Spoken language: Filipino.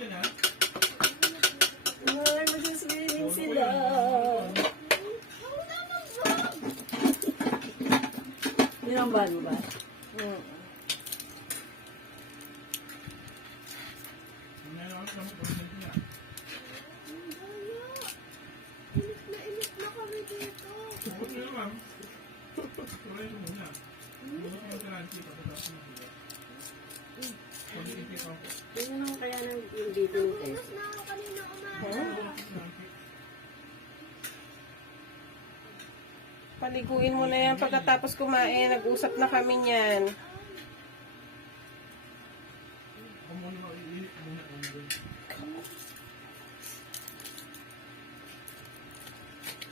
Ay, mag-swimming sila. Nilamban mo ba? Init na kami dito. Tingnan naman kaya ng dito ng test. Na ako kanina umaga. Paliguin mo na yan pagkatapos kumain. Nag-usap na kami niyan.